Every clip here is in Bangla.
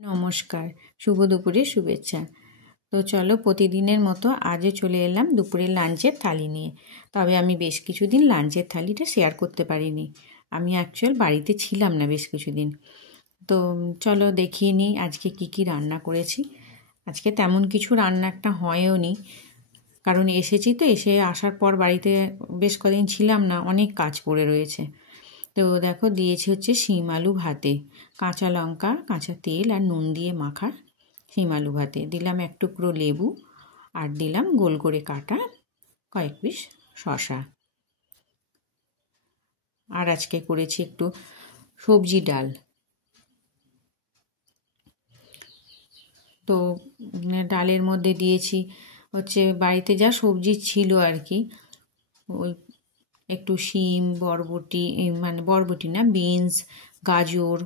নমস্কার, শুভ দুপুরের শুভেচ্ছা। তো চলো প্রতিদিনের মতো আজও চলে এলাম দুপুরের লাঞ্চের থালি নিয়ে। তবে আমি বেশ কিছুদিন লাঞ্চের থালিটা শেয়ার করতে পারিনি। আমি অ্যাকচুয়াল বাড়িতে ছিলাম না বেশ কিছুদিন। তো চলো দেখিয়ে নিই আজকে কি রান্না করেছি। আজকে তেমন কিছু রান্না একটা হয়ও নি, কারণ এসেছি তো, এসে আসার পর বাড়িতে বেশ কদিন ছিলাম না, অনেক কাজ পড়ে রয়েছে। তো দেখো দিয়েছি হচ্ছে শিম আলু ভাতে, কাঁচা লঙ্কা, কাঁচা তেল আর নুন দিয়ে মাখা শিম আলু ভাতে। দিলাম এক টুকরো লেবু আর দিলাম গোল করে কাটা কয়েক পিস শসা। আর আজকে করেছি একটু সবজি ডাল। তো ডালের মধ্যে দিয়েছি হচ্ছে বাড়িতে যা সবজি ছিল আর কি, ওই একটু শিম, বরবটি, মানে বরবটি না, বিনস, গাজর,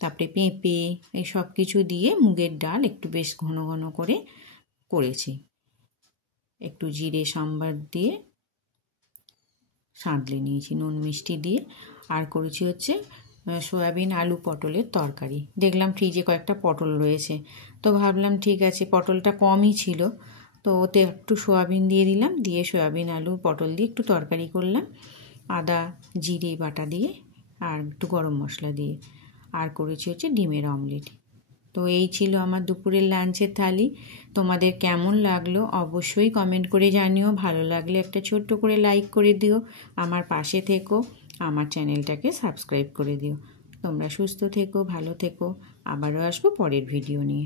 তারপরে পেঁপে, এই সব কিছু দিয়ে মুগের ডাল একটু বেশ ঘন ঘন করে করেছি। একটু জিরে সাম্বার দিয়ে সাঁতলে নিয়েছি নুন মিষ্টি দিয়ে। আর করেছি হচ্ছে সয়াবিন আলু পটলের তরকারি। দেখলাম ফ্রিজে কয়েকটা পটল রয়েছে, তো ভাবলাম ঠিক আছে, পটলটা কমই ছিল, তো ওতে একটু সয়াবিন দিয়ে দিলাম, দিয়ে সয়াবিন আলু পটল দিয়ে একটু তরকারি করলাম আদা জিরে বাটা দিয়ে আর একটু গরম মশলা দিয়ে। আর করেছি হচ্ছে ডিমের অমলেট। তো এই ছিল আমার দুপুরের লাঞ্চের থালি। তোমাদের কেমন লাগলো অবশ্যই কমেন্ট করে জানিও। ভালো লাগলে একটা ছোট্ট করে লাইক করে দিও, আমার পাশে থেকো, আমার চ্যানেলটাকে সাবস্ক্রাইব করে দিও। তোমরা সুস্থ থেকো, ভালো থেকো। আবারও আসবো পরের ভিডিও নিয়ে।